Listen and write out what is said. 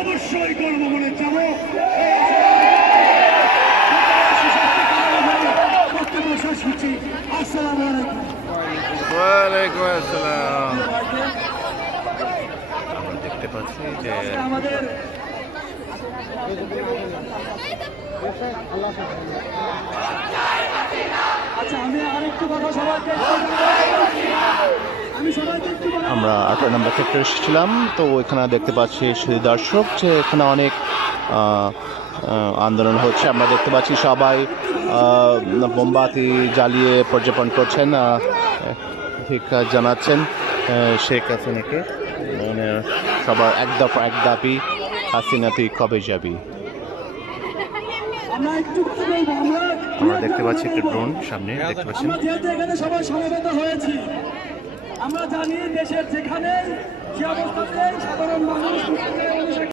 অবশ্যই করবো বলে যাবো। শেষ হচ্ছি। আসসালামু আলাইকুম। ওয়ালাইকুম আসসালাম। আমরা দেখতে পাচ্ছি যে আমাদের আচ্ছা আমি আরেকটু কথা সবাইকে আমরা 18 নম্বর সেক্টরে এসেছিলাম। তো এখানে দেখতে পাচ্ছি সেই দর্শক যে এখানে অনেক আন্দোলন হচ্ছে। আমরা দেখতে পাচ্ছি সবাই মোমবাতি জ্বালিয়ে পর্যবেক্ষণ করছেন, ধিক্কার জানাচ্ছেন শেখ হাসিনাকে। মানে সবার এক দফা এক দাবি, হাসিনা তুই কবে যাবি। আমরা দেখতে পাচ্ছি একটা ড্রোন সামনে দেখতে পাচ্ছেন। যেহেতু এখানে সবাই সমবেত হয়েছি, আমরা জানি দেশের যেখানে যে অবস্থাতে সাধারণ মানুষ